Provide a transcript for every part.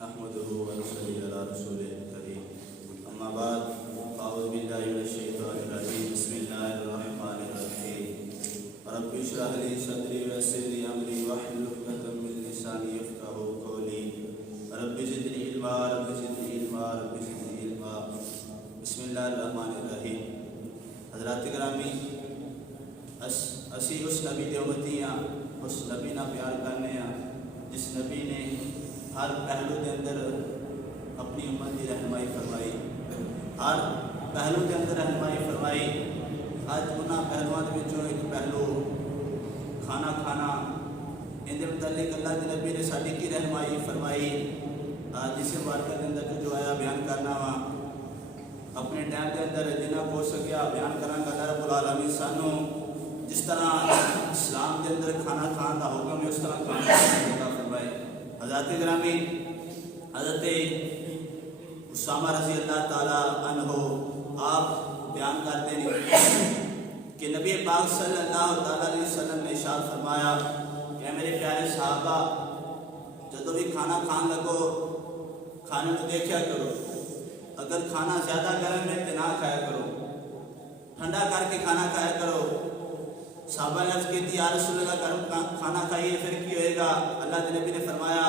نحمده ونصلي على رسوله الكريم اما بعد اعوذ بالله من الشيطان الرجيم بسم الله الرحمن الرحيم رب اشرح لي صدري ويسر لي امري واحلل عقدة من لساني يفقهوا قولي رب زدني علما رب زدني علما رب زدني علما بسم الله الرحمن الرحيم حضرات گرامی اسی اس نبی دے امتی ہاں، اس نبی نہ پیار کرنے ہاں جس نبی نے ہر پہلو کے اندر اپنی امت کی رہنمائی فرمائی، ہر پہلو کے اندر رہنمائی فرمائی۔ اج انہاں پہلوؤں کے وچوں ایک پہلو کھانا کھانا، ان کے متعلق اللہ کے نبی نے ساری کی رہنمائی فرمائی۔ جس مبارکہ کے اندر جو آیا بیان کرنا وا اپنے ٹائم کے اندر جنہ کو سکیا بیان کرنا کا رب العالمین سانوں جس طرح اسلام کے اندر کھانا کھان کا حکم ہے اس طرح کھانا کھانے کا فرمائے۔ حضرات گرامی، حضرت اسامہ رضی اللہ تعالیٰ عنہ آپ بیان کرتے ہیں کہ نبی پاک صلی اللہ تعالیٰ علیہ وسلم نے ارشاد فرمایا کہ میرے پیارے صحابہ جدو بھی کھانا کھان لگو کھانے کو دیکھا کرو، اگر کھانا زیادہ گرم ہے تو نہ کھایا کرو، ٹھنڈا کر کے کھانا کھایا کرو۔ صحابہ نے عرض کی تھی یا رسول اللہ گرم کھانا کھائیے پھر کی ہوئے گا؟ اللہ کے نبی نے فرمایا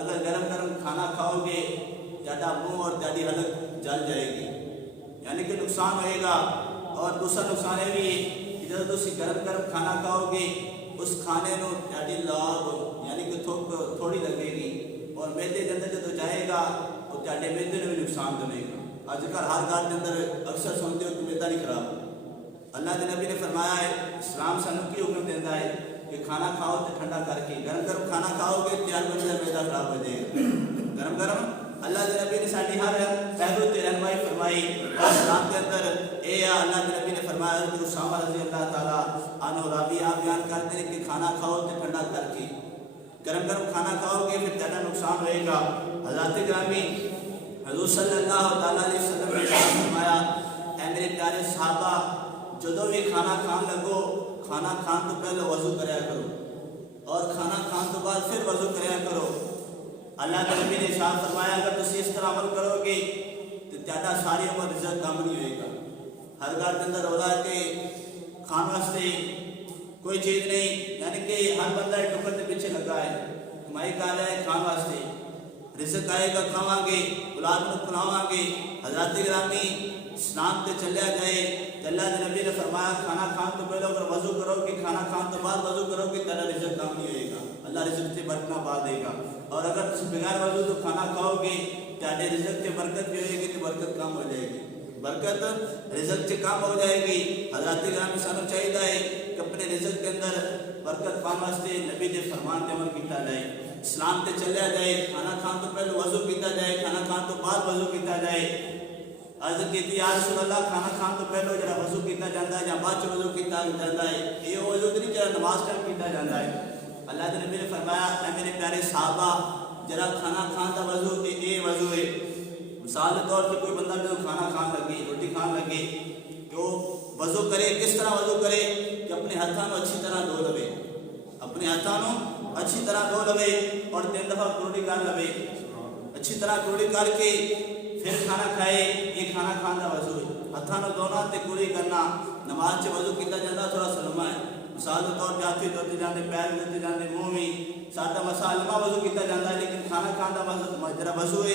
اگر گرم گرم کھانا کھاؤ گے زیادہ منہ اور زیادہ حلق جل جائے گی، یعنی کہ نقصان ہوئے گا۔ اور دوسرا نقصان یہ بھی کہ جب تم گرم گرم کھانا کھاؤ گے اس کھانے کو زیادہ لاگ یعنی کہ تھوڑی لگے گی اور میدے کے اندر جب جائے گا تو زیادہ میدے میں بھی نقصان دے گا۔ آج کل ہر گھر کے اندر اکثر سنتے ہو کہ میدا نہیں خراب۔ اللہ کے نبی نے فرمایا ہے اسلام سانوں کی حکم دیتا ہے کہ کھانا کھاؤ تو ٹھنڈا کر کے، گرم گرم کھانا کھاؤ گے تیار بن جائے میدا خراب ہو جائے گا گرم گرم۔ اللہ کے نبی نے ساری ہر پہلو تے رہنمائی فرمائی اور اسلام کے اندر اے اللہ کے نبی نے فرمایا کہ اسامہ رضی اللہ تعالیٰ عنہ راوی آپ بیان کرتے ہیں کہ کھانا کھاؤ تو ٹھنڈا کر کے، گرم گرم کھانا کھاؤ گے پھر زیادہ نقصان ہوئے گا۔ حضرات گرامی، حضور صلی اللہ تعالیٰ علیہ وسلم نے فرمایا اے میرے پیارے صحابہ جدو بھی کھانا کھان لگو کھانا کھان تو پہلے وضو کریا کرو اور کھانا کھان تو بعد پھر وضو کریا کرو۔ اللہ کے نبی نے ارشاد فرمایا اگر تسی اس طرح عمل کرو گے تو زیادہ ساری عمر رزق کم نہیں ہوئے گا۔ ہر گھر کے اندر ہو رہا ہے کہ کھان واسطے کوئی چیز نہیں، یعنی کہ ہر بندہ ایک ٹکر کے پیچھے لگا ہے، کمائی کر رہا ہے کھان واسطے، رزق آئے گا کھاواں گے، اولاد کو کھلاواں گے۔ حضرات گرامی، اسلام تے چلیا جائے تو اللہ کے نبی نے فرمایا کھانا کھان تو پہلے اگر وضو کرو گے کھانا کھان تو بعد وضو کرو گے تیرا رزق کم نہیں ہوئے گا، اللہ رزق سے برکت پا دے گا۔ اور اگر تم بغیر وضو تو کھانا کھاؤ گے تیرے رزق سے برکت بھی ہوئے گی تو برکت کم ہو جائے گی، برکت رزق سے کم ہو جائے گی۔ حضرات گرامی سانوں چاہیے کہ اپنے رزق کے اندر برکت پانے واسطے نبی کے فرمان تے عمل کیتا جائے، اسلام تے چلیا جائے، کھانا کھان تو پہلے وضو کیتا جائے، کھانا کھان تو بعد وضو کیتا جائے۔ عرض کی تھی یا رسول اللہ کھانا کھان تو پہلے جڑا وضو کیتا جاتا ہے یا بعد وضو کیتا جاتا ہے یہ وضو نہیں جڑا نماز ٹائم کیتا جاتا ہے۔ اللہ کے نبی نے فرمایا اے میرے پیارے صحابہ جڑا کھانا کھان دا وضو یہ وضو ہے۔ مثال کے طور پہ کوئی بندہ جو کھانا کھان لگے روٹی کھان لگے تو وضو کرے، کس طرح وضو کرے کہ اپنے ہاتھوں کو اچھی طرح دھو لوے، اپنے ہاتھوں کو اچھی طرح دھو لوے اور 3 دفعہ کروڑی کر لوے، اچھی طرح کروڑی کر کے پھر کھانا کھائے۔ یہ کھانا کھان کا وضو ہے، ہاتھوں کو دھونا تے کوڑی کرنا۔ نماز سے وضو کیتا جاتا تھوڑا سا لمبا ہے، مثال کے طور پہ ہاتھ دھوتے جاتے پیر دھوتے جاتے منہ بھی ساڈا مسا لمبا وضو کیتا جاتا ہے، لیکن کھانا کھان کا جڑا وضو ہے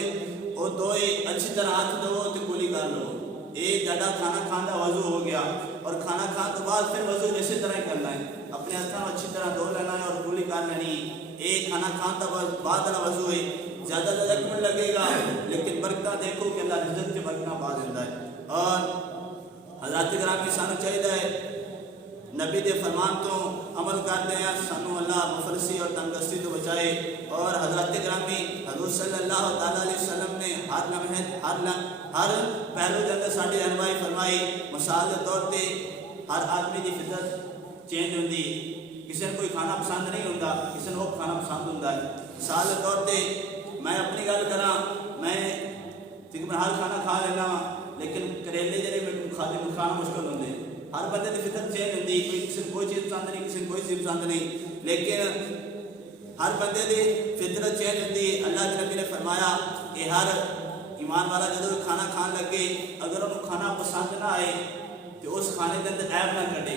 وہ دھوئے اچھی طرح ہاتھ دھو تے کوڑی کر لو، یہ زیادہ کھانا کھان کا وضو ہو گیا۔ اور کھانا کھان کے بعد پھر وضو اسی طرح ہی کرنا ہے، اپنے ہاتھوں کو اچھی طرح دھو لینا ہے اور کوڑی کر لینی۔ یہ کھانا کھان کا بعد والا وضو ہے، زیادہ ایک منٹ لگے گا لیکن برکت دیکھو کہ اللہ رزق سے برکت پا دیتا ہے۔ اور حضرات گرامی سانوں چاہیے نبی دے فرمان تو عمل کرتے ہیں، سانوں اللہ مفلسی اور تنگستی تو بچائے۔ اور حضرات گرامی حضور صلی اللہ تعالیٰ علیہ وسلم نے ہر لمحے ہر پہلو کے اندر ساری رہنمائی فرمائی۔ مثال کے طور پہ ہر آدمی کی فطرت چینج ہوتی، کسی نے کوئی کھانا پسند نہیں ہوتا، کسی نے وہ کھانا پسند ہوتا ہے۔ مثال کے طور پہ میں اپنی گل کرا، میں ہر کھانا کھا لینا لیکن کریلے جڑے میں کھانا مشکل ہوتے، ہر بندے کی فطرت چینج ہوتی، کوئی کسی کو کوئی چیز پسند نہیں، کسی کو کوئی چیز پسند نہیں، لیکن ہر بندے کی فطرت چینج ہوتی۔ اللہ کے نبی نے فرمایا فرمایا کہ ہر ایمان والا جدو کھانا کھان لگے اگر انہوں کھانا پسند نہ آئے تو اس کھانے کے اندر عیب نہ کٹے.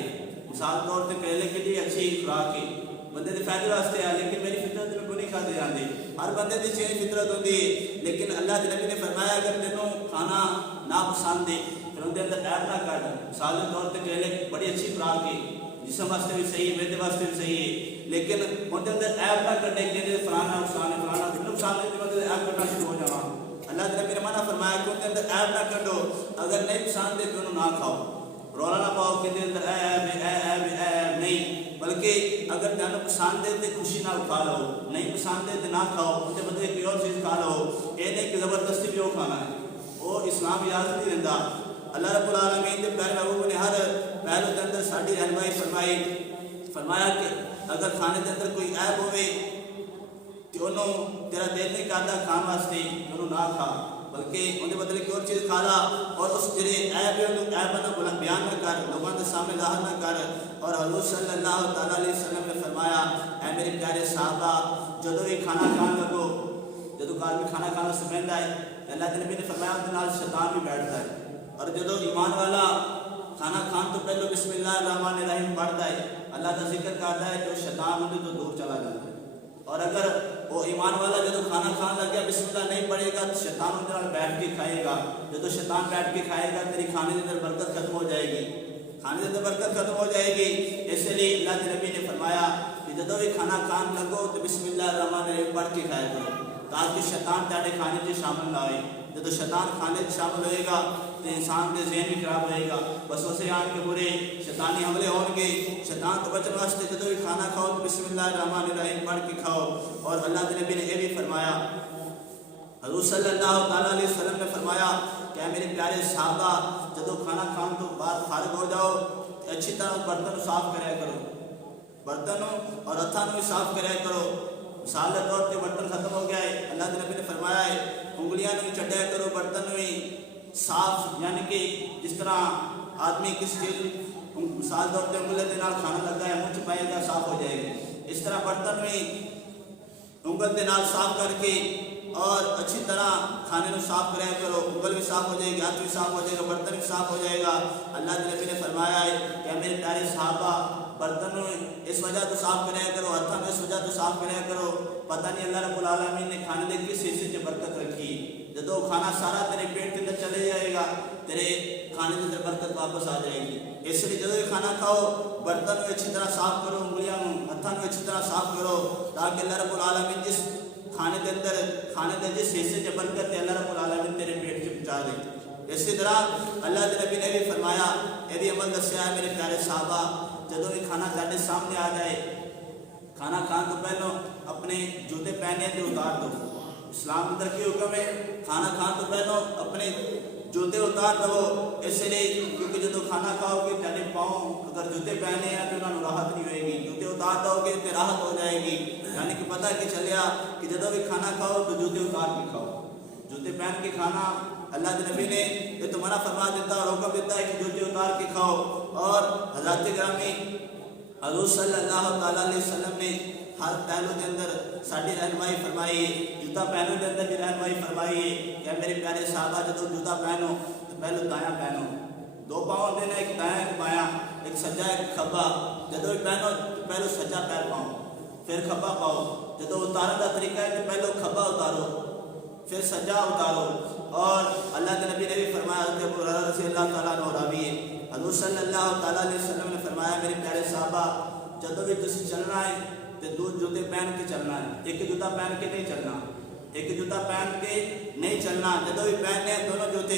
مثال طور پہ پہلے کے لیے اچھی خوراک ہے بندے کے فائدے واسطے ہے لیکن میری فطرت میں کوئی نہیں کھاتے جاتے. ہر بندے کی چینج فطرت ہوتی ہے لیکن اللہ کے نبی نے فرمایا اگر تینوں کھانا ناپسند ہے پھر ان کے اندر عیب نہ کٹ. مثال کے طور پہ پہلے بڑی اچھی خوراک ہے جسم واسطے بھی صحیح ہے میدے واسطے بھی صحیح ہے لیکن ان کے اندر عیب نہ کٹے کہ فلانا نقصان ہے فلانا نقصان ہے عیب کرنا شروع ہو جانا. اللہ کے نبی نے منع فرمایا کہ ان کے اندر عیب نہ کٹو. اگر نہیں پسند ہے تو انہوں نہ کھاؤ. رولا نہ پاؤ کہ اندر عیب نہیں بلکہ اگر تمہیں پسند ہے تو خوشی نہ کھا لو. نہیں پسند ہے تو نہ کھاؤ. ان کے بدلے کوئی اور چیز کھا لو. یہ نہیں کہ زبردستی بھی وہ کھانا ہے وہ اسلام اجازت نہیں دیتا. اللہ رب العالمین کے پیارے محبوب نے ہر پہلو کے اندر ساری رہنمائی فرمایا کہ اگر کھانے کے اندر کوئی عیب ہوئے تو انہوں تیرا دل نہیں کہتا کھان واسطے انہوں نہ کھا بلکہ انہیں بدلے کی اور چیز کھا لا. اور اس جڑے عیب ہے انہوں عیب نہ بیان نہ کر لوگوں کے سامنے ظاہر نہ کر. اور حضور صلی اللہ تعالیٰ علیہ وسلم نے فرمایا اے میرے پیارے صحابہ جدو بھی کھانا کھان لگو جدو آدمی کھانا کھانا سے بہندا ہے اللہ کے نبی نے فرمایا ان کے نال شیطان بھی بیٹھتا ہے. اور جدو ایمان والا کھانا کھان تو پہلو بسم اللہ الرحمن الرحیم پڑھتا ہے اللہ کا ذکر کرتا ہے تو شیطان ان تو دور چلا جاتا ہے. اور اگر وہ ایمان والا جدو کھانا کھان لگ گیا بسم اللہ نہیں پڑھے گا تو شیطان ان کے بیٹھ کے کھائے گا. جدو شیطان بیٹھ کے کھائے گا تیری کھانے کے اندر برکت ختم ہو جائے گی. کھانے کے اندر برکت ختم ہو جائے گی. اس لیے اللہ کے نبی نے فرمایا کہ جدو بھی کھانا کھان لگو تو بسم اللہ الرحمن الرحیم پڑھ کے کھایا کرو تاکہ شیطان تیرے کھانے سے شامل نہ ہوئے. جدو شیطان کھانے سے شامل ہوئے گا تو انسان کے ذہن بھی خراب ہوئے گا. بس اسے آن کے برے شیطانی حملے ہون گے. شیطان تو بچن واسطے جدو بھی کھانا کھاؤ تو بسم اللہ الرحمن الرحیم پڑھ کے کھاؤ. اور اللہ کے نبی نے یہ بھی فرمایا حضور صلی اللہ تعالیٰ علیہ وسلم نے فرمایا کہ میرے پیارے صحابہ جدو کھانا کھان تو بعد فارغ ہو جاؤ اچھی طرح برتن صاف کریا کرو. برتنوں اور ہاتھوں بھی صاف کریا کرو. مثال کے طور پہ برتن ختم ہو گیا ہے اللہ کے نبی نے فرمایا ہے انگلیاں بھی چٹیا کرو برتن بھی صاف یعنی کہ جس طرح آدمی کس چیز مثال طور پہ انگلے کے نال کھانا لگا ہے منہ چپائے گا صاف ہو جائے گی. اس طرح برتن بھی انگل کے نال صاف کر کے اور اچھی طرح کھانے کو صاف کرایا کرو. انگل بھی صاف ہو جائے گی ہاتھ بھی صاف ہو جائے گا برتن بھی صاف ہو جائے گا. اللہ کے نبی نے فرمایا ہے کہ میرے پیارے صحابہ برتن اس وجہ تو صاف کرایا کرو ہاتھوں میں اس وجہ تو صاف کرایا کرو. پتہ نہیں اللہ رب العالمین نے کھانے کے کس حصے سے برکت رکھی. جدو کھانا سارا تیرے پیٹ کے اندر چلے جائے گا تیرے کھانے کے اندر برکت واپس آ جائے گی. اس لیے جدو کھانا کھاؤ برتن کو اچھی طرح صاف کرو انگلیاں ہاتھوں کو اچھی طرح صاف کرو تاکہ اللہ رب العالمین جس کھانے کے اندر کھانے کے جس حصے سے برکت ہے اللہ رب العالمین تیرے پیٹ سے پہنچا دے. اسی طرح اللہ کے نبی نے بھی فرمایا یہ بھی عمل دسیا ہے میرے پیارے صحابہ جدو بھی کھانا تھے سامنے آ جائے کھانا کھان تو پہلو اپنے جوتے پہنے تھے اتار دو. اسلام اندر کی حکم ہے کھانا کھان تو پہلو اپنے جوتے اتار دو. اس لیے کیونکہ جدو کھانا کھاؤ گے تیرے پاؤں اگر جوتے پہنے ہیں تو انہوں راحت نہیں ہوئے گی. جوتے اتار دو گے تو راحت ہو جائے گی. یعنی کہ پتہ کہ چلیا کہ جدو بھی کھانا کھاؤ تو جوتے اتار کے کھاؤ. جوتے پہن کے کھانا اللہ کے نبی نے یہ تو منع فرما دیتا اور حکم دیتا ہے کہ جوتے اتار کے کھاؤ. اور حضرات گرامی حضور صلی اللہ تعالیٰ علیہ وسلم نے ہر پہلو کے اندر ساری رہنمائی فرمائی ہے. جوتا پہنو کے اندر بھی رہنمائی فرمائی ہے کہ میرے پیارے صحابہ جدو جوتا پہنو تو پہلو دایاں پہنو. دو پاؤں دینا ایک دایاں ایک بایاں ایک سجا ایک کھبا. جدو بھی پہنو تو پہلو سجا پیر پاؤ پھر کھبا پاؤ. جدو اتارنے کا طریقہ ہے کہ پہلو کھبا اتارو پھر سجا اتارو. اور اللہ کے نبی نے بھی فرمایا حضرت ابو ہریرہ رضی اللہ تعالیٰ عنہ راوی ہے حضور صلی اللہ تعالیٰ علیہ وسلم نے فرمایا میرے پیارے صحابہ جدو بھی تسی چلنا ہے تو دو جوتے پہن کے چلنا ہے. ایک جوتا پہن کے نہیں چلنا. ایک جوتا پہن کے نہیں چلنا. جدو بھی پہننے ہیں دونوں جوتے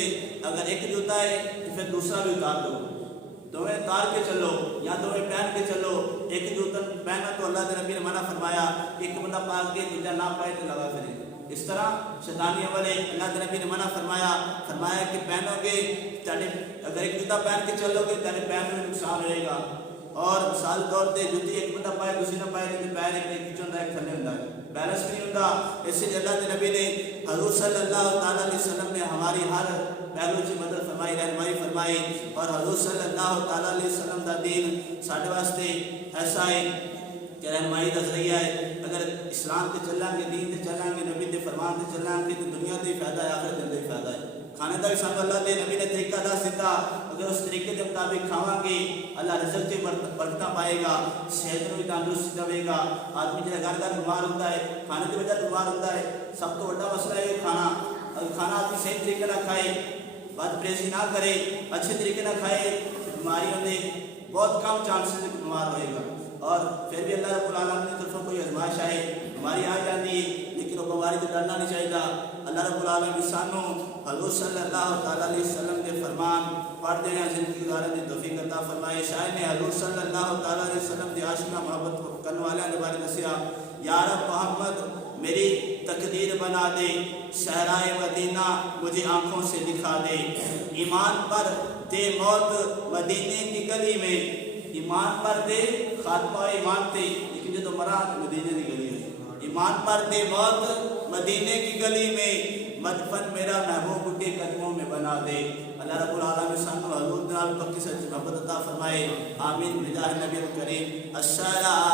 اگر ایک جوتا ہے تو پھر دوسرا بھی اتار دو. دونوں اتار کے چلو یا دونوں پہن کے چلو. ایک جوتا پہنا تو اللہ کے نبی نے منع فرمایا ایک بندہ پا کے دوسرا نہ پائے تو لگا پھرے. اس طرح شیطانی عمل ہے. اللہ کے نبی نے منع فرمایا کہ پہنو گے اگر ایک جوتا پہن کے چلو گے تیرے پیر میں نقصان ہوئے گا. اور مثال طور پہ جوتی ایک بندہ پائے دوسری نہ پائے لیکن پیر ایک نیچے ہوتا ہے ایک تھلے ہوتا ہے بیلنس نہیں ہوتا. اس لیے اللہ کے نبی نے حضور صلی اللہ تعالیٰ علیہ وسلم نے ہماری ہر پہلو سے مدد فرمائی رہنمائی فرمائی. اور حضور صلی اللہ تعالیٰ علیہ وسلم کا دین سارے واسطے ایسا ہے کہ رہنمائی کا ذریعہ ہے. اگر اسلام تے چلیں گے دین تے چلیں گے نبی تے فرمان سے چلنا کہ دنیا کا ہی فائدہ ہے آخرت کا ہی فائدہ ہے کھانے کا بھی سب اللہ دے نبی نے طریقہ دس دیتا اگر اس طریقے کے مطابق کھاواں گے اللہ رزق سے برکتاں پائے گا صحت میں بھی تندرستی دے گا آدمی جہاں گھر گھر بیمار ہوتا ہے کھانے کی وجہ بیمار ہوتا ہے سب تو بڑا مسئلہ ہے کھانا اگر کھانا آدمی صحیح طریقے نہ کھائے بد پریسی نہ کرے اچھے طریقے نہ کھائے بیماریوں میں بہت کم چانسز بیمار ہوئے گا اور پھر بھی اللہ رب العالمین کی طرف کوئی آزمائش آئے بیماری آ جاتی ہے لیکن وہ بیماری سے ڈرنا نہیں چاہیے اللہ رب العالمین سانوں حضور صلی اللہ تعالیٰ علیہ وسلم کے فرمان پڑھتے ہیں زندگی گزارنے کی توفیق عطا فرمائے شاعر نے حضور صلی اللہ تعالیٰ علیہ وسلم کے عاشقہ محبت کرنے والے کے بارے نصیحہ یا رب محمد میری تقدیر بنا دے صحرائے مدینہ مجھے آنکھوں سے دکھا دے ایمان پر دے موت مدینے کی گلی میں ایمان پر دے خاتمہ ایمان تے لیکن جو مرا مدینے کی گلی ہے ایمان پر دے موت مدینے کی گلی میں مدفن میرا محبوب کے قدموں میں بنا دے اللہ رب العالمین سانو حضور نال پکی سچ محبت عطا فرمائے آمین بجاہ نبی کریم السلام